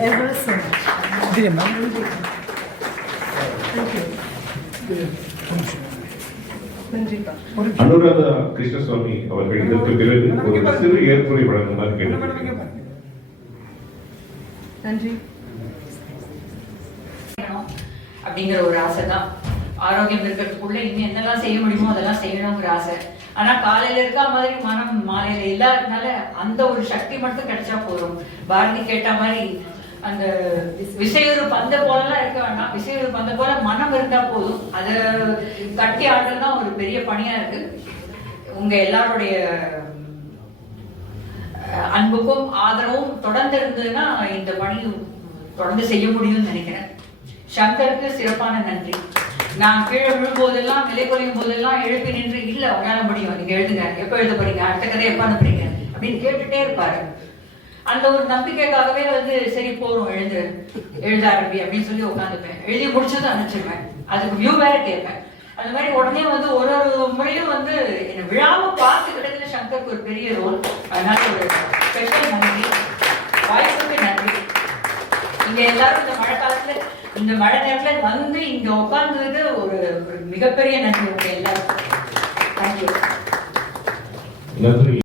ever so much. இதுங்க Thank you. Anuradha Krishnaswamy அவர்கள் இதற்கு பிறகு ஒரு சிறு ஏற்புரை வழங்குமாறு கேட்டுக்கொள்கிறேன் நன்றி அப்படிங்கிற ஒரு ஆசை தான் ஆரோக்கியம் இருக்கிறதுக்குள்ள இன்னும் என்னெல்லாம் செய்ய முடியுமோ அதெல்லாம் செய்யணுங்கிற ஆசை ஆனா காலையில இருக்கா மாதிரி மனம் மாலையில இல்லாததுனால அந்த ஒரு சக்தி மட்டும் கிடைச்சா போதும் பாரதி கேட்ட மாதிரி அந்த விஷயரு பந்த போலலாம் இருக்க வேண்டாம். விஷயரு பந்த போல மனம் இருந்தா போதும். அதை கட்டி ஆடுறது தான் ஒரு பெரிய பணியா இருக்கு. உங்க எல்லாருடைய அன்புக்கும் ஆதரவும் தொடர்ந்து இருந்ததுன்னா இந்த பணி தொடர்ந்து செய்ய முடியும்னு நினைக்கிறேன். சங்கருக்கு சிறப்பான நன்றி. நான் கீழே விழும்போதெல்லாம் நிலை குறையும் போதெல்லாம் எழுப்பி நின்று இல்லை உங்களால முடியும். நீங்க எழுதுங்க. எப்போ எழுத போறீங்க? அடுத்த கதை எப்போ அனுப்புறீங்க? அப்படின்னு கேட்டுட்டே இருப்பாரு. அந்த ஒரு நம்பிக்கைக்காகவே வந்து சரி போறோம் எழுது எழுத ஆரம்பி அப்படின்னு சொல்லி உட்காந்துப்பேன். எழுதி முடிச்சதும் அனுப்பிச்சிருவேன். அதுக்கு வியூ வேற கேட்பேன். அந்த மாதிரி உடனே வந்து ஒரு ஒரு முறையும் வந்து என்னை விழாம பார்த்து கிடைக்கிற சங்கருக்கு ஒரு பெரிய ரோல். அதனால ஒரு ஸ்பெஷல் நன்றி. வாய்ப்புக்கு நன்றி. இங்க எல்லாரும் இந்த மழை காலத்துல இந்த மழை நேரத்துல வந்து இங்க உட்கார்ந்ததுக்கு ஒரு ஒரு மிகப்பெரிய நன்றி உங்க எல்லாருக்கும். தேங்க்யூ நன்றி.